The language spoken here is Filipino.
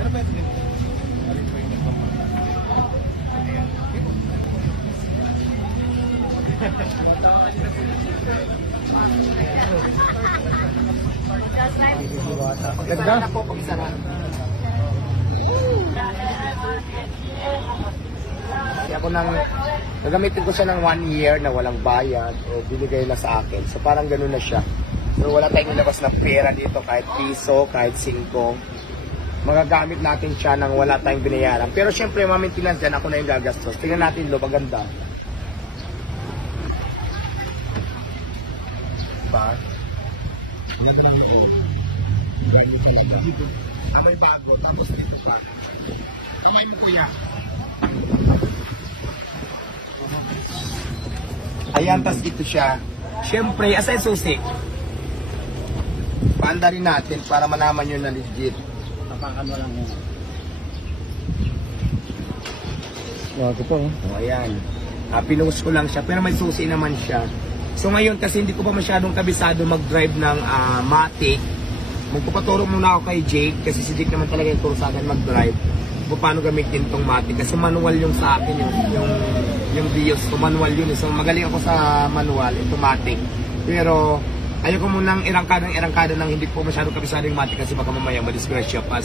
Pero pwede din. Alin po yung nagpapa. Ayan. Ganda na po pag sarap. Kasi ako gagamitin ko siya ng 1 year na walang bayad o binigay na sa akin. So parang ganun na siya. So wala tayong labas na pera dito kahit piso, kahit 5. Magagamit natin siya nang wala tayong binayaran. Pero syempre, maintenance dyan, ako na yung gagastos. Tingnan natin lo, maganda. Diba? Maganda lang yung oil. Gani talaga. May bago, tapos dito pa. Kamay mo kuya. Ayan, tas ito siya. Siyempre, asay susi. Paanda rin natin para malaman nyo na legit. Tapakan mo lang yun. Bago po. O, ayan. Pinuhos ko lang siya, pero may susi naman siya. So ngayon, kasi hindi ko pa masyadong kabisado mag-drive ng Matic, magpapaturo muna ako kay Jake, kasi si Jake naman talaga yung turo sa akin mag-drive. Kung paano gamitin tong Matic, kasi manual yung sa akin, yung Vios ko, manual yun. So magaling ako sa manual, automatic. Pero ayoko munang irangkada ng hindi po masyadong kabisado yung Matic kasi baka mamaya madisgrasya pa.